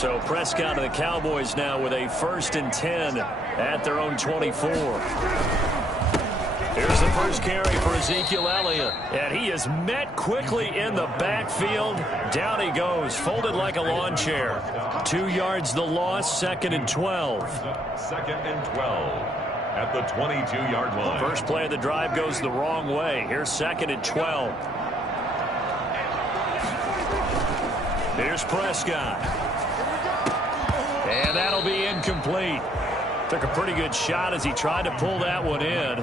So Prescott and the Cowboys now with a 1st and 10 at their own 24. Here's the first carry for Ezekiel Elliott. And he is met quickly in the backfield. Down he goes, folded like a lawn chair. 2 yards the loss, 2nd and 12. 2nd and 12 at the 22-yard line. First play of the drive goes the wrong way. Here's 2nd and 12. Here's Prescott. And that'll be incomplete. Took a pretty good shot as he tried to pull that one in.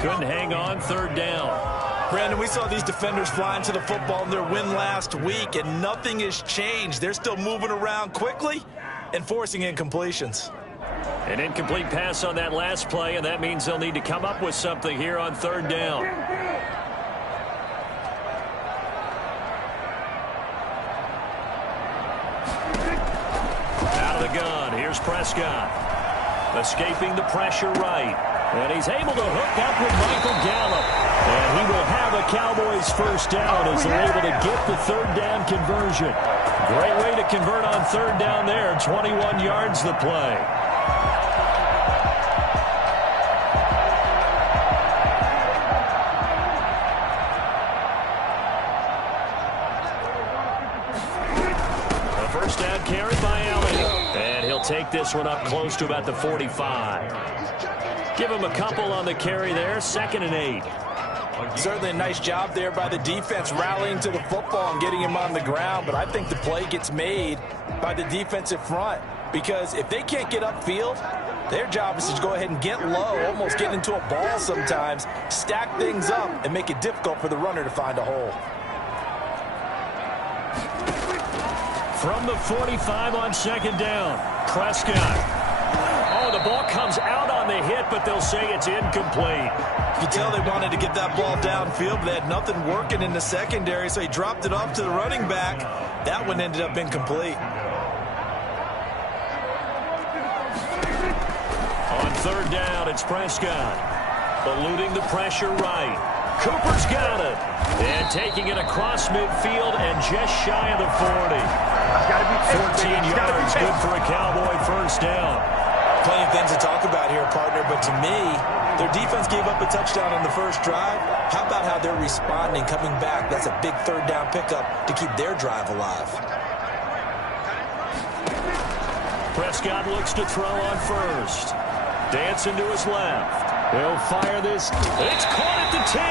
Couldn't hang on, 3rd down. Brandon, we saw these defenders flying to the football in their win last week, and nothing has changed. They're still moving around quickly and forcing incompletions. An incomplete pass on that last play, and that means they'll need to come up with something here on 3rd down. Out of the gun, here's Prescott. Escaping the pressure right. And he's able to hook up with Michael Gallup. And he will have a Cowboys 1st down as they're able to get the 3rd down conversion. Great way to convert on 3rd down there. 21 yards the play. A 1st down carry by Elliott. And he'll take this one up close to about the 45. Give him a couple on the carry there. 2nd and 8. Certainly a nice job there by the defense rallying to the football and getting him on the ground. But I think the play gets made by the defensive front. Because if they can't get upfield, their job is to go ahead and get low, almost get into a ball sometimes, stack things up, and make it difficult for the runner to find a hole. From the 45 on 2nd down, Prescott. Oh, the ball comes out on the hit, but they'll say it's incomplete. You can tell they wanted to get that ball downfield, but they had nothing working in the secondary, so he dropped it off to the running back. That one ended up incomplete. On 3rd down, it's Prescott. Eluding the pressure right. Cooper's got it. And taking it across midfield and just shy of the 40. 14 yards, good for a Cowboy 1st down. Plenty of things to talk about here, partner, but to me, their defense gave up a touchdown on the first drive. How about how they're responding, coming back? That's a big 3rd down pickup to keep their drive alive. Prescott looks to throw on 1st. Dancing to his left. He'll fire this. It's caught at the 10.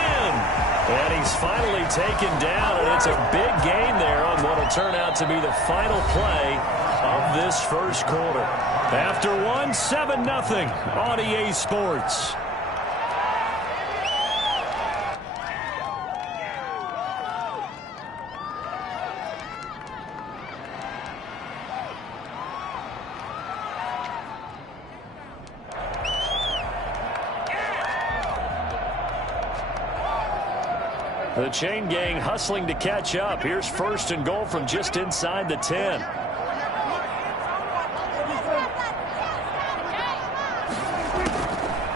And he's finally taken down, and it's a big gain there on what will turn out to be the final play of this 1st quarter. After 7-0 on EA Sports. The chain gang hustling to catch up. Here's 1st and goal from just inside the 10.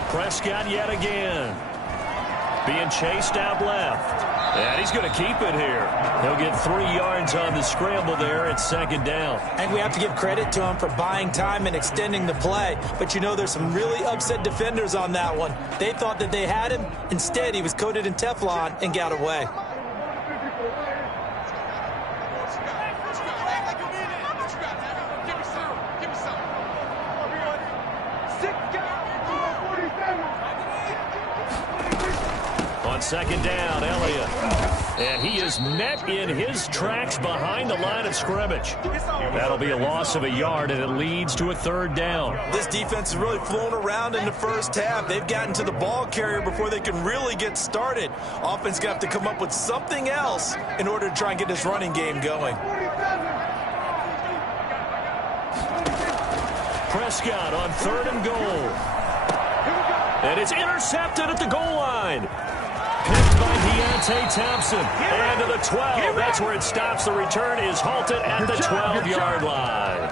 Prescott yet again. Being chased out left. And he's going to keep it here. He'll get 3 yards on the scramble there at 2nd down. I think we have to give credit to him for buying time and extending the play. But you know, there's some really upset defenders on that one. They thought that they had him. Instead, he was coated in Teflon and got away. On 2nd down, Elliott. And he is met in his tracks behind the line of scrimmage. That'll be a loss of a yard, and it leads to a 3rd down. This defense has really flown around in the first half. They've gotten to the ball carrier before they can really get started. Offense got to come up with something else in order to try and get this running game going. Prescott on 3rd and goal. And it's intercepted at the goal line. Picked by Deontay Thompson. And to the 12. That's where it stops. The return is halted at the 12-yard line.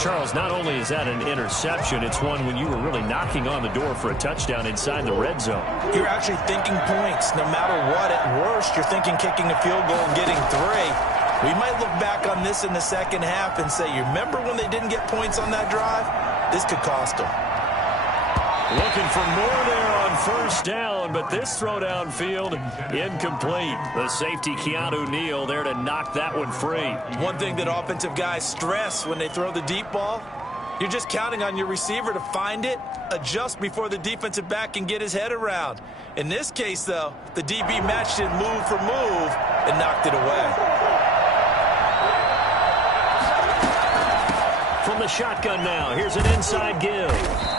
Charles, not only is that an interception, it's one when you were really knocking on the door for a touchdown inside the red zone. You're actually thinking points. No matter what, at worst, you're thinking kicking a field goal and getting 3. We might look back on this in the second half and say, you remember when they didn't get points on that drive? This could cost them. Looking for more there on first down, but this throw downfield incomplete. The safety, Keanu Neal, there to knock that one free. One thing that offensive guys stress when they throw the deep ball, you're just counting on your receiver to find it, adjust before the defensive back can get his head around. In this case, though, the DB matched it move for move and knocked it away. From the shotgun now, here's an inside give.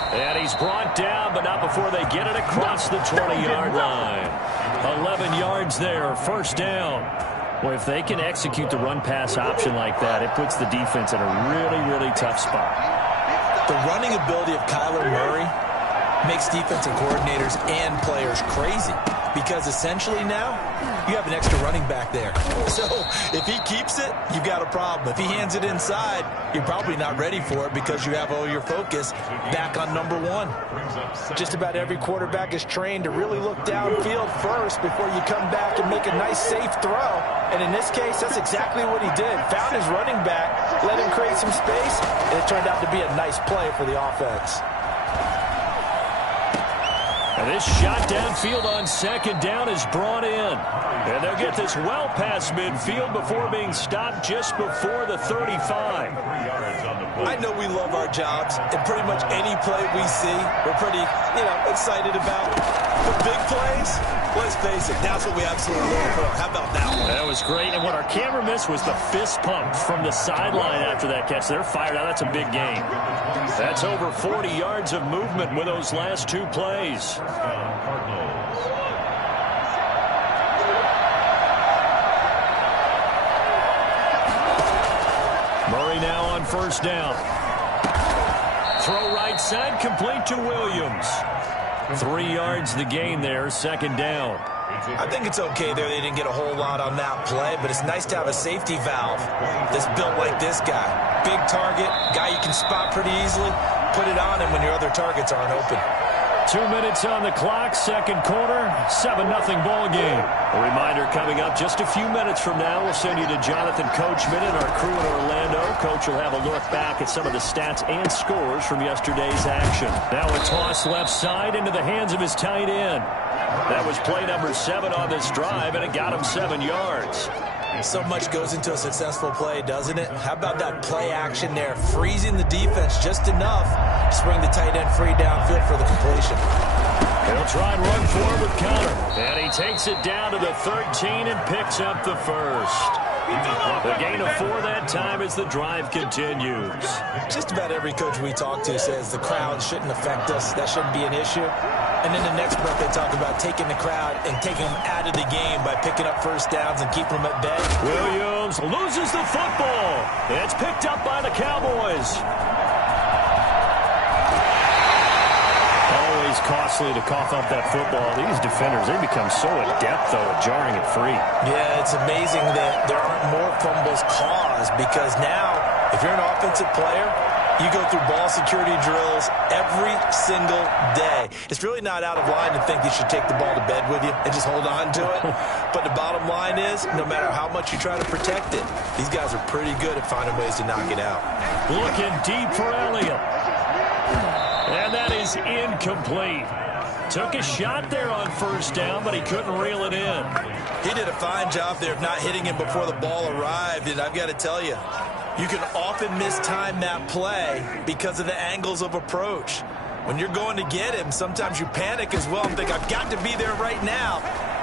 And he's brought down, but not before they get it across the 20-yard line. 11 yards there, first down. Well, if they can execute the run-pass option like that, it puts the defense in a really, really tough spot. The running ability of Kyler Murray makes defensive coordinators and players crazy because essentially now you have an extra running back there. So if he keeps it, you've got a problem. If he hands it inside, you're probably not ready for it because you have all your focus back on number one. Just about every quarterback is trained to really look downfield first before you come back and make a nice, safe throw. And in this case, that's exactly what he did. Found his running back, let him create some space, and it turned out to be a nice play for the offense. And this shot downfield on second down is brought in. And they'll get this well past midfield before being stopped just before the 35. I know we love our jobs, and pretty much any play we see, we're pretty, excited about. But big plays, let's face it, that's what we absolutely live for. How about that one? That was great, and what our camera missed was the fist pump from the sideline after that catch. They're fired out. That's a big game. That's over 40 yards of movement with those last two plays. Murray now on first down. Throw right side, complete to Williams. 3 yards the gain there, second down. I think it's okay there. They didn't get a whole lot on that play, but it's nice to have a safety valve that's built like this guy. Big target, guy you can spot pretty easily. Put it on him when your other targets aren't open. 2 minutes on the clock, second quarter, 7-0 ball game. A reminder coming up just a few minutes from now, we'll send you to Jonathan Coachman and our crew in Orlando. Coach will have a look back at some of the stats and scores from yesterday's action. Now a toss left side into the hands of his tight end. That was play number 7 on this drive, and it got him 7 yards. So much goes into a successful play, doesn't it? How about that play action there, freezing the defense just enough to bring the tight end free downfield for the completion. He'll try and run forward with Conner, and he takes it down to the 13 and picks up the first. The gain of 4 that time as the drive continues. Just about every coach we talk to says the crowd shouldn't affect us. That shouldn't be an issue. And in the next breath, they talk about taking the crowd and taking them out of the game by picking up first downs and keeping them at bay. Williams loses the football. It's picked up by the Cowboys. Always costly to cough up that football. These defenders, they become so adept, though, at jarring it free. Yeah, it's amazing that there aren't more fumbles caused because now, if you're an offensive player, you go through ball security drills every single day. It's really not out of line to think you should take the ball to bed with you and just hold on to it. But the bottom line is, no matter how much you try to protect it, these guys are pretty good at finding ways to knock it out. Looking deep for Elliott. And that is incomplete. Took a shot there on first down, but he couldn't reel it in. He did a fine job there of not hitting him before the ball arrived, and I've got to tell you, you can often mistime that play because of the angles of approach. When you're going to get him, sometimes you panic as well and think, I've got to be there right now.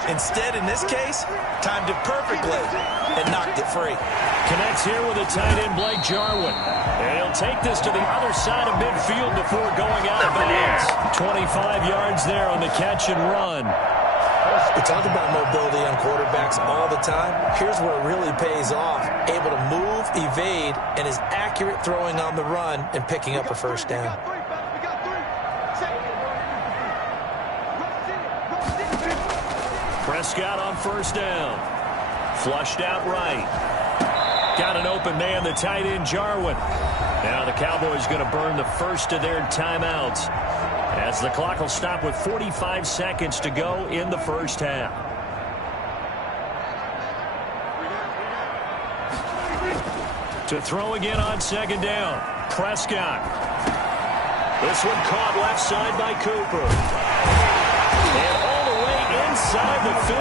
Instead, in this case, timed it perfectly and knocked it free. Connects here with a tight end, Blake Jarwin. And he'll take this to the other side of midfield before going out of bounds. 25 yards there on the catch and run. We talk about mobility on quarterbacks all the time. Here's where it really pays off. Able to move, evade, and is accurate throwing on the run and picking up a first down. Prescott on first down. Flushed out right. Got an open man, the tight end, Jarwin. Now the Cowboys going to burn the first of their timeouts, as the clock will stop with 45 seconds to go in the first half. To throw again on second down. Prescott. This one caught left side by Cooper. And all the way inside the 15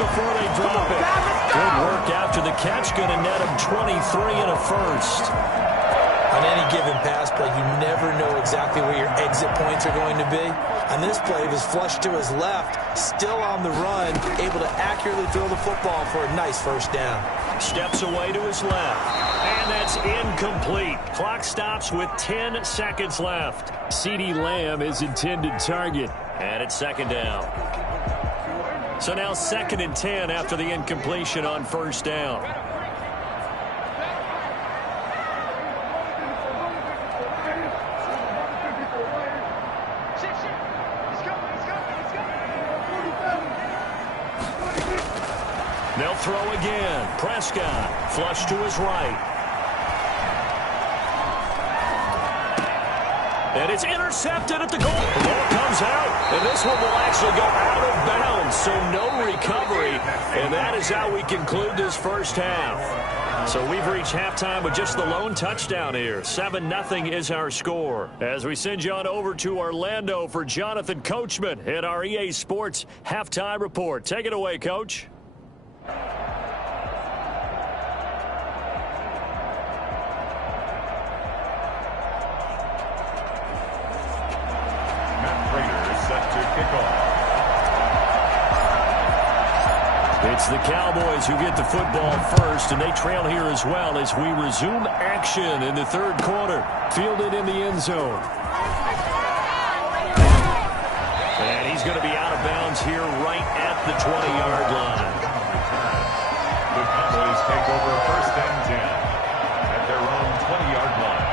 before they drop it. Good work after the catch. Going to net him 23 and a first. On any given pass play, you never know exactly where your exit points are going to be. On this play, he was flushed to his left, still on the run, able to accurately throw the football for a nice first down. Steps away to his left. And that's incomplete. Clock stops with 10 seconds left. CeeDee Lamb is intended target. And it's second down. So now 2nd and 10 after the incompletion on first down. They'll throw again. Prescott, flush to his right. And it's intercepted at the goal. The ball comes out, and this one will actually go out of bounds, so no recovery. And that is how we conclude this first half. So we've reached halftime with just the lone touchdown here. 7-0 is our score. As we send you on over to Orlando for Jonathan Coachman at our EA Sports Halftime Report. Take it away, Coach. It's the Cowboys who get the football first, and they trail here as well as we resume action in the third quarter. Fielded in the end zone. And he's going to be out of bounds here right at the 20-yard line. The Cowboys take over 1st and 10 at their own 20-yard line.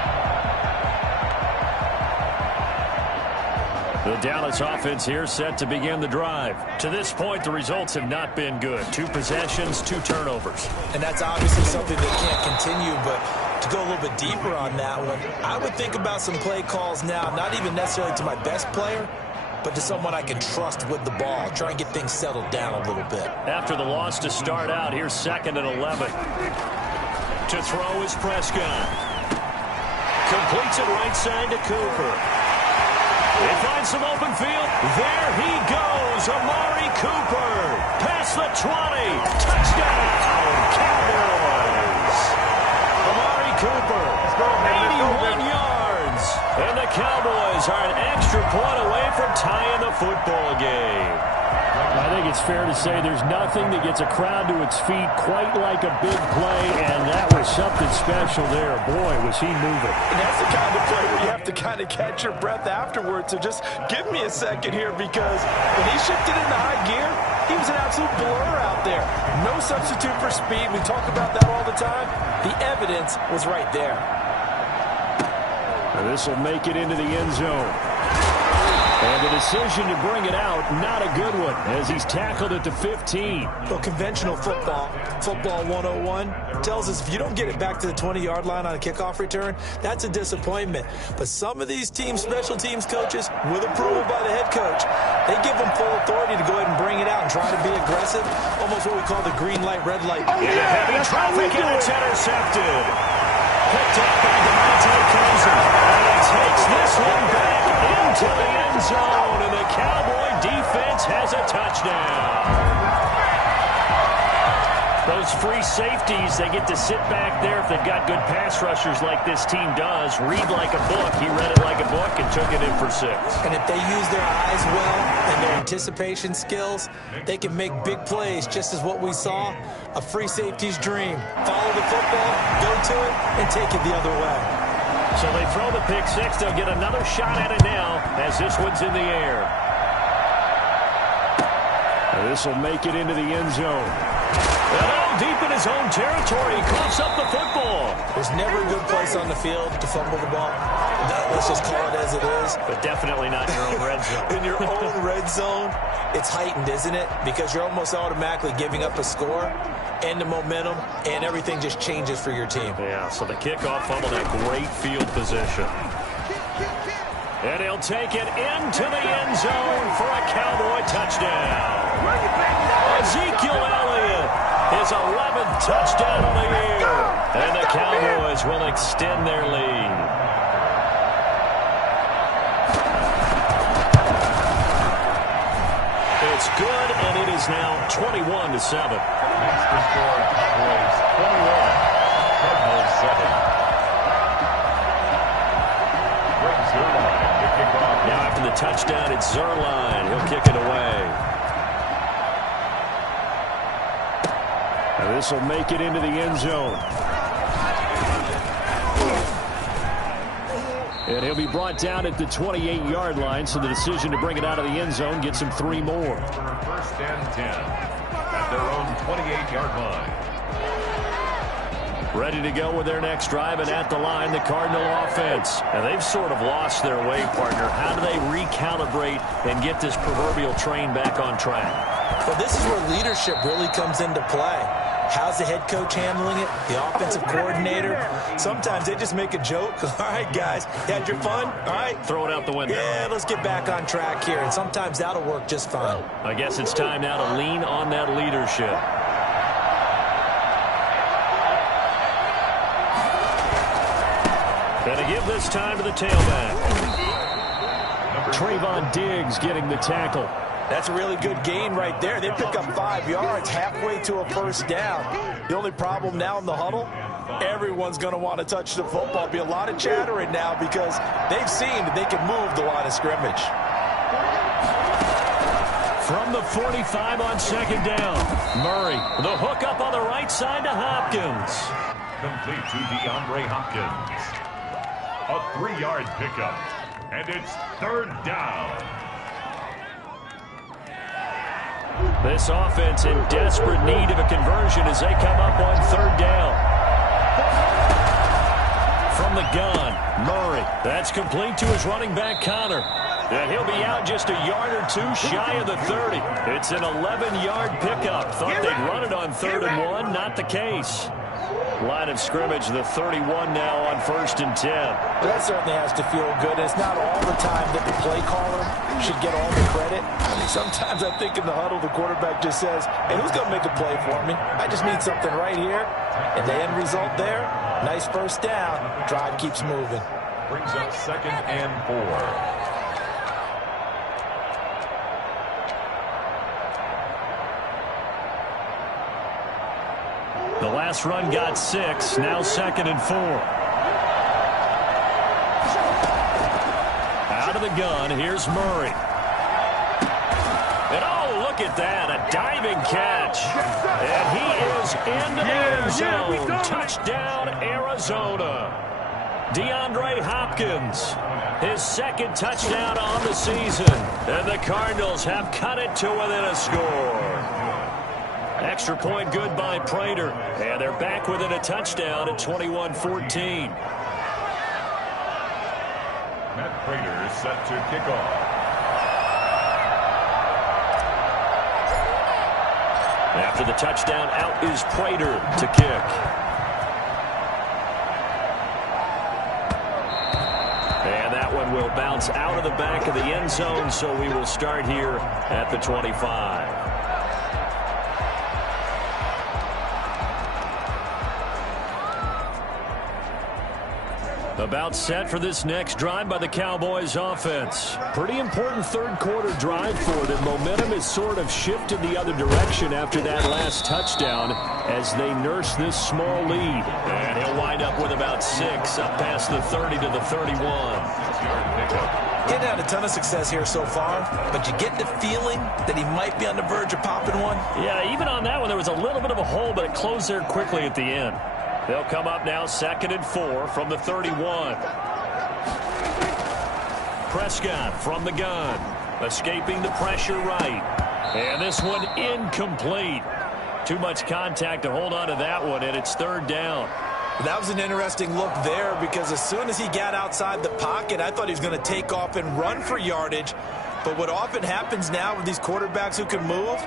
The Dallas offense here set to begin the drive. To this point, the results have not been good. 2 possessions, 2 turnovers. And that's obviously something that can't continue, but to go a little bit deeper on that one, I would think about some play calls now, not even necessarily to my best player, but to someone I can trust with the ball. Try and get things settled down a little bit. After the loss to start out, here's 2nd and 11. To throw is Prescott. Completes it right side to Cooper. They find some open field. There he goes, Amari Cooper. Past the 20. Touchdown, Cowboys. Amari Cooper, 81 yards. And the Cowboys are an extra point away from tying the football game. I think it's fair to say there's nothing that gets a crowd to its feet quite like a big play, and that was something special there. Boy, was he moving. And that's the kind of play where you have to kind of catch your breath afterwards. So just give me a second here, because when he shifted into high gear, he was an absolute blur out there. No substitute for speed. We talk about that all the time. The evidence was right there. This will make it into the end zone. And the decision to bring it out, not a good one, as he's tackled at the 15. Well, conventional football 101, tells us if you don't get it back to the 20-yard line on a kickoff return, that's a disappointment. But some of these teams, special teams coaches, with approval by the head coach, they give them full authority to go ahead and bring it out and try to be aggressive, almost what we call the green light, red light. Heavy traffic, and it's intercepted. Picked up by DeMonte Cousin. And he takes this one back into the end zone, and the Cowboy defense has a touchdown. Those free safeties, they get to sit back there if they've got good pass rushers like this team does. Read like a book. He read it like a book and took it in for 6. And if they use their eyes well and their anticipation skills, they can make big plays, just as what we saw, a free safety's dream. Follow the football, go to it, and take it the other way. So they throw the pick 6. They'll get another shot at it now as this one's in the air. This will make it into the end zone. And deep in his own territory, he coughs up the football. There's never a good place on the field to fumble the ball. Let's just call it as it is. But definitely not in your own red zone. In your own red zone, it's heightened, isn't it? Because you're almost automatically giving up a score and the momentum, and everything just changes for your team. Yeah, so the kickoff fumbled at great field position. And he'll take it into the end zone for a Cowboy touchdown. Ezekiel Elliott, his 11th touchdown of the year. And the Cowboys extend their lead. It's good, and it is now 21-7. Makes the score Cowboys 21, Cardinals 7. Greg Zuerlein to kick off. Now after the touchdown, it's Zuerlein. He'll kick it away. And this will make it into the end zone. And he'll be brought down at the 28-yard line, so the decision to bring it out of the end zone gets him 3 more. First and 10 at their own 28-yard line. Ready to go with their next drive, and at the line, the Cardinal offense. And they've sort of lost their way, partner. How do they recalibrate and get this proverbial train back on track? Well, this is where leadership really comes into play. How's the head coach handling it? The offensive coordinator? Sometimes they just make a joke. All right, guys, you had your fun? All right. Throw it out the window. Yeah, let's get back on track here. And sometimes that'll work just fine. I guess it's time now to lean on that leadership. And to give this time to the tailback. Trayvon Diggs getting the tackle. That's a really good gain right there. They pick up 5 yards halfway to a first down. The only problem now in the huddle, everyone's going to want to touch the football. Be a lot of chattering now because they've seen that they can move the line of scrimmage. From the 45 on second down, Murray, the hook up on the right side to Hopkins. Complete to DeAndre Hopkins. A 3-yard pickup, and it's third down. This offense in desperate need of a conversion as they come up on third down. From the gun, Murray. That's complete to his running back, Connor. And he'll be out just a yard or two shy of the 30. It's an 11-yard pickup. Thought they'd run it on 3rd and 1. Not the case. Line of scrimmage, the 31 now on 1st and 10. Well, that certainly has to feel good. It's not all the time that the play caller should get all the credit. Sometimes I think in the huddle, the quarterback just says, hey, who's going to make a play for me? I just need something right here. And the end result there, nice first down. Drive keeps moving. Brings up 2nd and 4. The last run got 6, now 2nd and 4. Out of the gun, here's Murray. And oh, look at that, a diving catch. And he is into the end zone. Touchdown, Arizona. DeAndre Hopkins, his 2nd touchdown on the season. And the Cardinals have cut it to within a score. Extra point good by Prater. And they're back within a touchdown at 21-14. Matt Prater is set to kick off. After the touchdown, out is Prater to kick. And that one will bounce out of the back of the end zone, so we will start here at the 25. About set for this next drive by the Cowboys offense. Pretty important third quarter drive for them. Momentum has sort of shifted the other direction after that last touchdown as they nurse this small lead. And he'll wind up with about 6 up past the 30 to the 31. Getting out a ton of success here so far, but you get the feeling that he might be on the verge of popping one. Yeah, even on that one, there was a little bit of a hole, but it closed there quickly at the end. They'll come up now 2nd and 4 from the 31. Prescott from the gun, escaping the pressure right. And this one incomplete. Too much contact to hold on to that one, and it's 3rd down. That was an interesting look there because as soon as he got outside the pocket, I thought he was going to take off and run for yardage. But what often happens now with these quarterbacks who can move,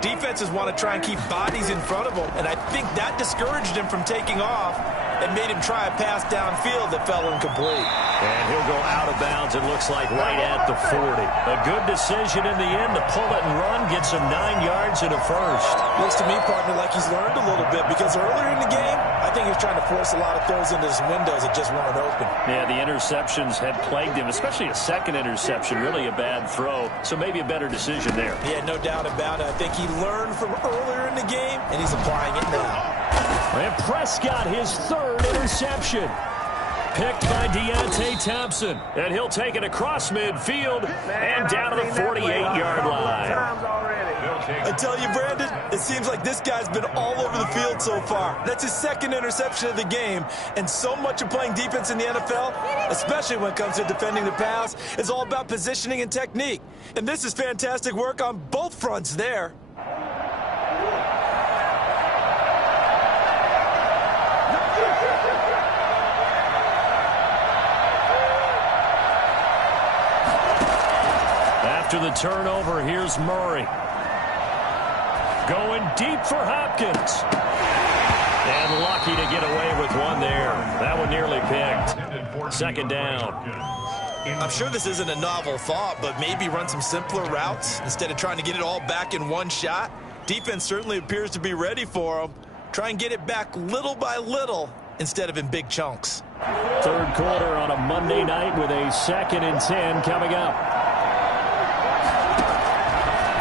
defenses want to try and keep bodies in front of them. And I think that discouraged him from taking off. and made him try a pass downfield that fell incomplete. And he'll go out of bounds, it looks like, right at the 40. A good decision in the end to pull it and run, gets him 9 yards and a first. Looks to me, partner, like he's learned a little bit, because earlier in the game, I think he was trying to force a lot of throws into his windows that just weren't open. Yeah, the interceptions had plagued him, especially a second interception, really a bad throw. So maybe a better decision there. Yeah, no doubt about it. I think he learned from earlier in the game, and he's applying it now. And Prescott, his third interception. Picked by Deontay Thompson. And he'll take it across midfield and down to the 48-yard line. I tell you, Brandon, it seems like this guy's been all over the field so far. That's his second interception of the game. And so much of playing defense in the NFL, especially when it comes to defending the pass, is all about positioning and technique. And this is fantastic work on both fronts there. After the turnover, here's Murray. Going deep for Hopkins. And lucky to get away with one there. That one nearly picked. Second down. I'm sure this isn't a novel thought, but maybe run some simpler routes instead of trying to get it all back in one shot. Defense certainly appears to be ready for them. Try and get it back little by little instead of in big chunks. Third quarter on a Monday night with a 2nd and 10 coming up.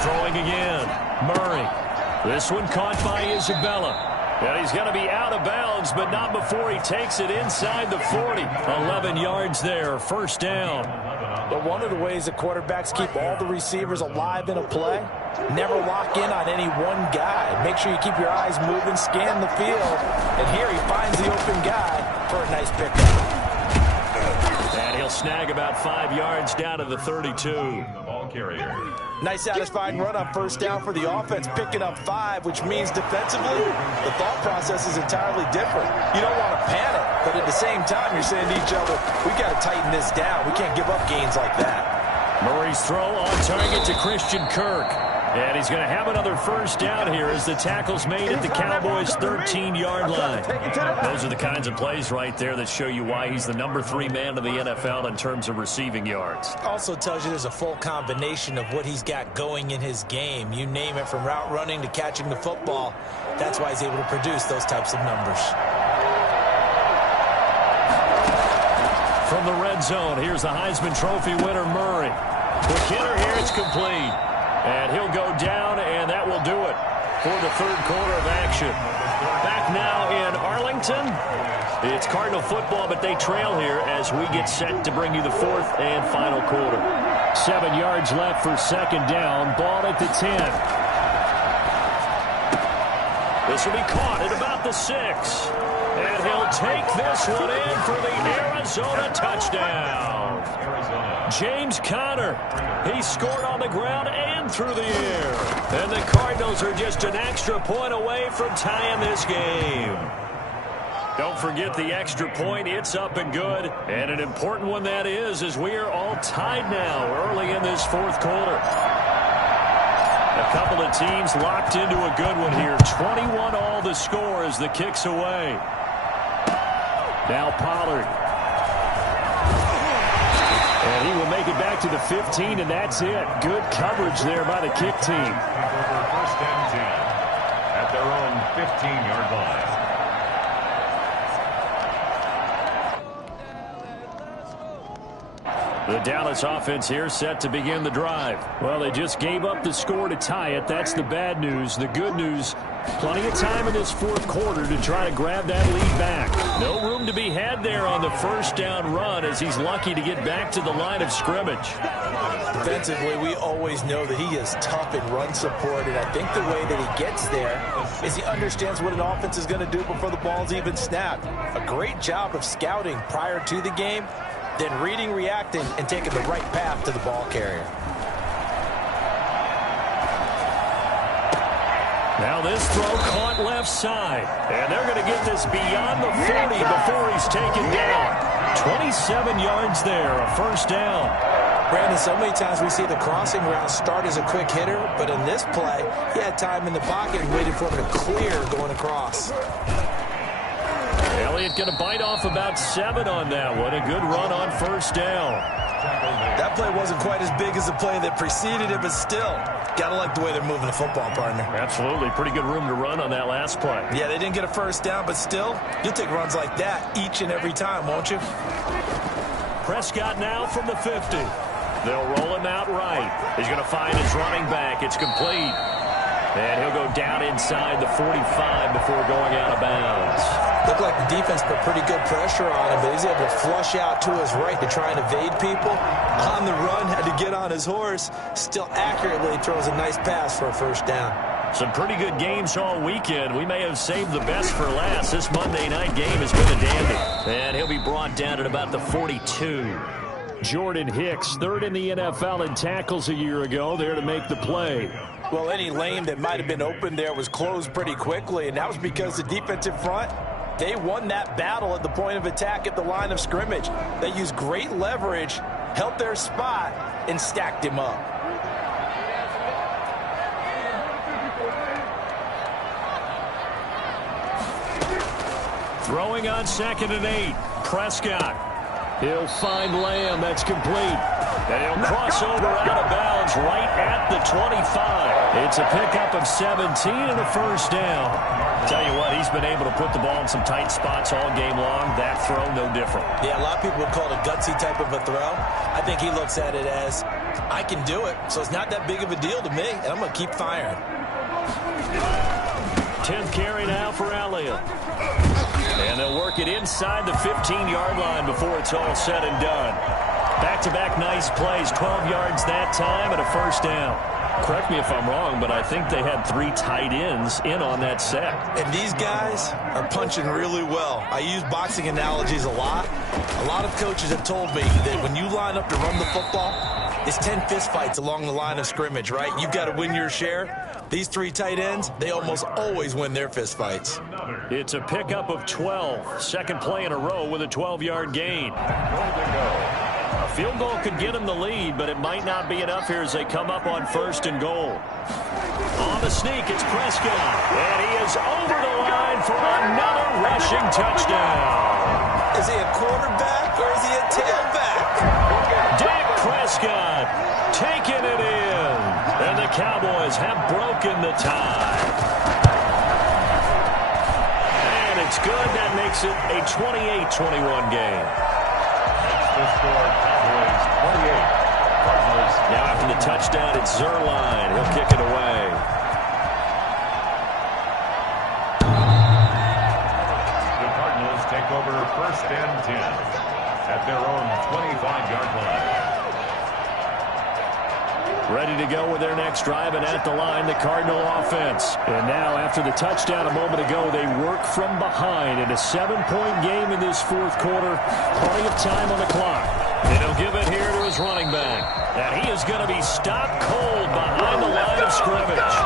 Throwing again. Murray. This one caught by Isabella. And he's going to be out of bounds, but not before he takes it inside the 40. 11 yards there, first down. But one of the ways that quarterbacks keep all the receivers alive in a play, never lock in on any one guy. Make sure you keep your eyes moving, scan the field. And here he finds the open guy for a nice pickup. And he'll snag about 5 yards down to the 32. The ball carrier. Nice satisfying run on first down for the offense, picking up 5, which means defensively, the thought process is entirely different. You don't want to panic, but at the same time, you're saying to each other, we got to tighten this down. We can't give up gains like that. Murray's throw on target to Christian Kirk. And he's going to have another first down here as the tackle's made at the Cowboys' 13-yard line. Those are the kinds of plays right there that show you why he's the number 3 man of the NFL in terms of receiving yards. Also tells you there's a full combination of what he's got going in his game. You name it, from route running to catching the football. That's why he's able to produce those types of numbers. From the red zone, here's the Heisman Trophy winner, Murray. Quick hitter here, it's complete. And he'll go down, and that will do it for the third quarter of action. Back now in Arlington. It's Cardinal football, but they trail here as we get set to bring you the fourth and final quarter. 7 yards left for second down. Ball at the 10. This will be caught at about the 6. And he'll take this one in for the Arizona touchdown. James Conner, he scored on the ground and through the air. And the Cardinals are just an extra point away from tying this game. Don't forget the extra point. It's up and good. And an important one that is, as we are all tied now early in this fourth quarter. A couple of teams locked into a good one here. 21 all the score as the kick's away. Now Pollard. And he will make it back to the 15, and that's it. Good coverage there by the kick team. First and 10 at their own 15-yard line. The Dallas offense here set to begin the drive. Well, they just gave up the score to tie it. That's the bad news. The good news, plenty of time in this fourth quarter to try to grab that lead back. No room to be had there on the first down run as he's lucky to get back to the line of scrimmage. Defensively, we always know that he is tough in run support, and I think the way that he gets there is he understands what an offense is going to do before the ball's even snapped. A great job of scouting prior to the game, then reading, reacting, and taking the right path to the ball carrier. Now this throw caught left side. And they're going to get this beyond the 40 before he's taken down. 27 yards there, a first down. Brandon, so many times we see the crossing route start as a quick hitter, but in this play, he had time in the pocket and waited for him to clear going across. Elliott going to bite off about 7 on that one. A good run on first down. That play wasn't quite as big as the play that preceded it, but still, got to like the way they're moving the football, partner. Absolutely. Pretty good room to run on that last play. Yeah, they didn't get a first down, but still, you'll take runs like that each and every time, won't you? Prescott now from the 50. They'll roll him out right. He's going to find his running back. It's complete. And he'll go down inside the 45 before going out of bounds. Looked like the defense put pretty good pressure on him, but he's able to flush out to his right to try and evade people. On the run, had to get on his horse. Still accurately throws a nice pass for a first down. Some pretty good games all weekend. We may have saved the best for last. This Monday night game has been a dandy. And he'll be brought down at about the 42. Jordan Hicks, third in the NFL in tackles a year ago, there to make the play. Well, any lane that might have been open there was closed pretty quickly, and that was because the defensive front, they won that battle at the point of attack at the line of scrimmage. They used great leverage, held their spot, and stacked him up. Throwing on 2nd and 8. Prescott. He'll find Lamb. That's complete. And he'll cross over out of bounds right at the 25. It's a pickup of 17 and a first down. Tell you what, he's been able to put the ball in some tight spots all game long. That throw, no different. Yeah, a lot of people would call it a gutsy type of a throw. I think he looks at it as, I can do it, so it's not that big of a deal to me, and I'm going to keep firing. 10th carry now for Elliott. And they'll work it inside the 15-yard line before it's all said and done. Back-to-back nice plays, 12 yards that time and a first down. Correct me if I'm wrong, but I think they had 3 tight ends in on that set. And these guys are punching really well. I use boxing analogies a lot. A lot of coaches have told me that when you line up to run the football, it's 10 fistfights along the line of scrimmage, right? You've got to win your share. These 3 tight ends, they almost always win their fistfights. It's a pickup of 12. Second play in a row with a 12-yard gain. A field goal could get them the lead, but it might not be enough here as they come up on 1st and goal. On the sneak, it's Prescott. And he is over the line for another rushing touchdown. Is he a quarterback or is he a tailback? Dak Prescott taking it in. And the Cowboys have broken the tie. And it's good. That makes it a 28-21 game. That's the score. Cowboys 28. Cardinals. Now after the touchdown, it's Zuerlein. He'll kick it away. The Cardinals take over 1st and 10 at their own 25-yard line. Ready to go with their next drive, and at the line, the Cardinal offense. And now, after the touchdown a moment ago, they work from behind in a 7-point game in this 4th quarter. Plenty of time on the clock. And he'll give it here to his running back. And he is going to be stopped cold behind the line of scrimmage.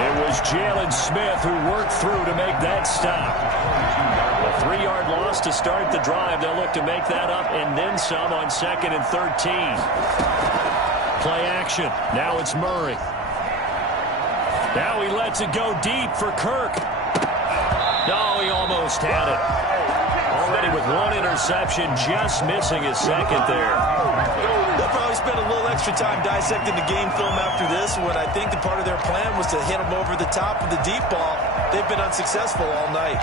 It was Jalen Smith who worked through to make that stop. A 3-yard loss to start the drive. They'll look to make that up and then some on 2nd and 13. Play action. Now it's Murray. Now he lets it go deep for Kirk. No, he almost had it. Already with 1 interception, just missing his 2nd there. They'll probably spend a little extra time dissecting the game film after this when I think the part of their plan was to hit him over the top of the deep ball. They've been unsuccessful all night.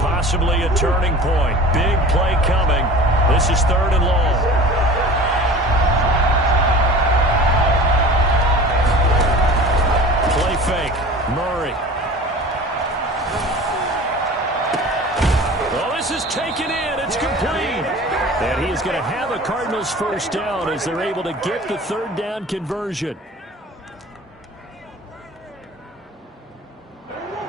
Possibly a turning point. Big play coming. This is 3rd and long. Play fake. Murray. Well, this is taken in. It's complete. And he is going to have a Cardinals first down as they're able to get the 3rd down conversion.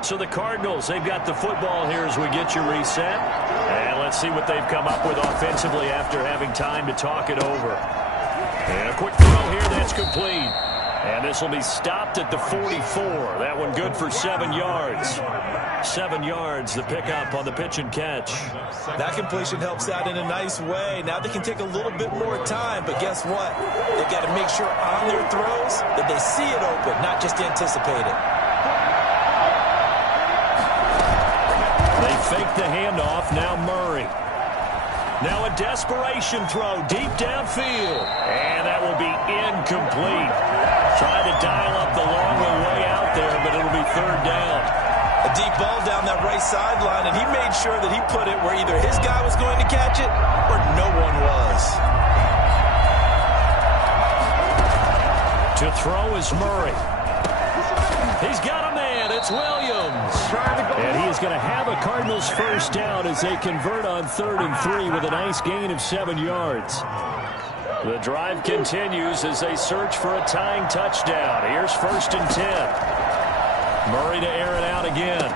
So the Cardinals, they've got the football here as we get you reset. And let's see what they've come up with offensively after having time to talk it over. And a quick throw here, that's complete. And this will be stopped at the 44. That one good for 7 yards. 7 yards, the pickup on the pitch and catch. That completion helps out in a nice way. Now they can take a little bit more time, but guess what? They've got to make sure on their throws that they see it open, not just anticipate it. They fake the handoff. Now Murray. Now a desperation throw deep downfield. And that will be incomplete. Trying to dial up the long way out there, but it'll be 3rd down. A deep ball down that right sideline, and he made sure that he put it where either his guy was going to catch it or no one was. To throw is Murray. He's got a man. It's Williams. And he is going to have a Cardinals first down as they convert on 3rd and 3 with a nice gain of 7 yards. The drive continues as they search for a tying touchdown. Here's 1st and 10. Murray to air it out again.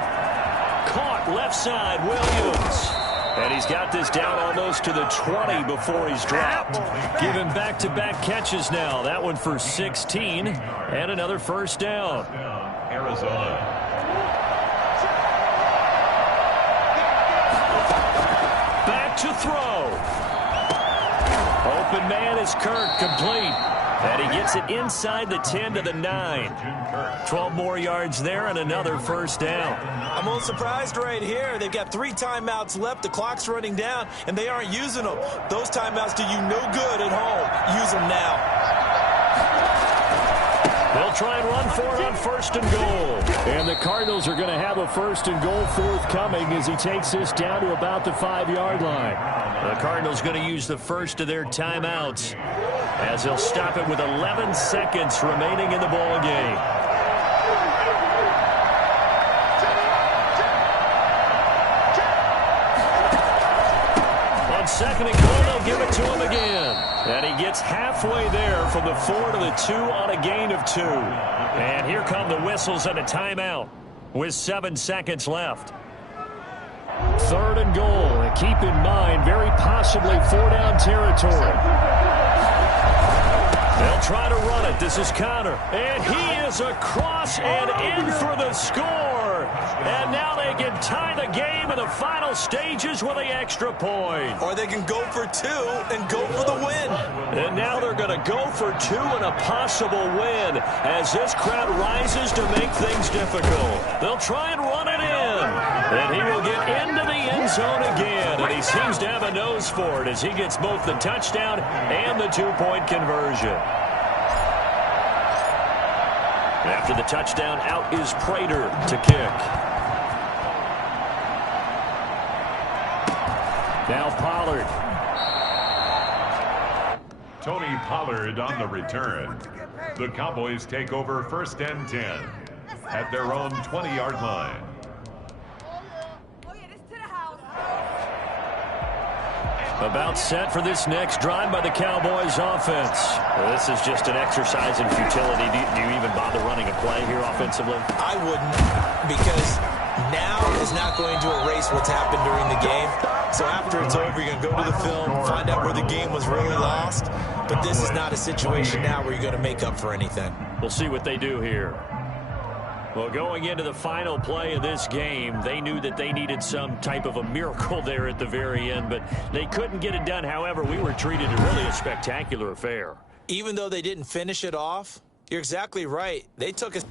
Caught left side, Williams. And he's got this down almost to the 20 before he's dropped. Giving back-to-back catches now. That one for 16 and another first down. Arizona. Back to throw. Open man is Kirk, complete. And he gets it inside the 10 to the 9. 12 more yards there and another first down. I'm a little surprised right here. They've got 3 timeouts left. The clock's running down, and they aren't using them. Those timeouts do you no good at home. Use them now. They'll try and run for it on 1st and goal. And the Cardinals are going to have a 1st and goal forthcoming as he takes this down to about the 5-yard line. The Cardinals going to use the first of their timeouts as they'll stop it with 11 seconds remaining in the ball game. On 2nd and goal, they'll give it to him again. And he gets halfway there from the 4 to the 2 on a gain of 2. And here come the whistles and a timeout with 7 seconds left. 3rd and goal. And keep in mind, very possibly 4-down territory. They'll try to run it. This is Connor. And he is across and in for the score. And now they can tie the game in the final stages with the extra point. Or they can go for 2 and go for the win. And now they're going to go for 2 and a possible win as this crowd rises to make things difficult. They'll try and run it in. And he will get into the end zone again. And he seems to have a nose for it as he gets both the touchdown and the 2-point conversion. After the touchdown, out is Prater to kick. Now Pollard. Tony Pollard on the return. The Cowboys take over 1st and 10 at their own 20-yard line. About set for this next drive by the Cowboys offense. Well, this is just an exercise in futility. Do you even bother running a play here offensively? I wouldn't, because now is not going to erase what's happened during the game. So after it's over, you're going to go to the film, find out where the game was really lost. But this is not a situation now where you're going to make up for anything. We'll see what they do here. Well, going into the final play of this game, they knew that they needed some type of a miracle there at the very end, but they couldn't get it done. However, we were treated to really a spectacular affair. Even though they didn't finish it off, you're exactly right. They took a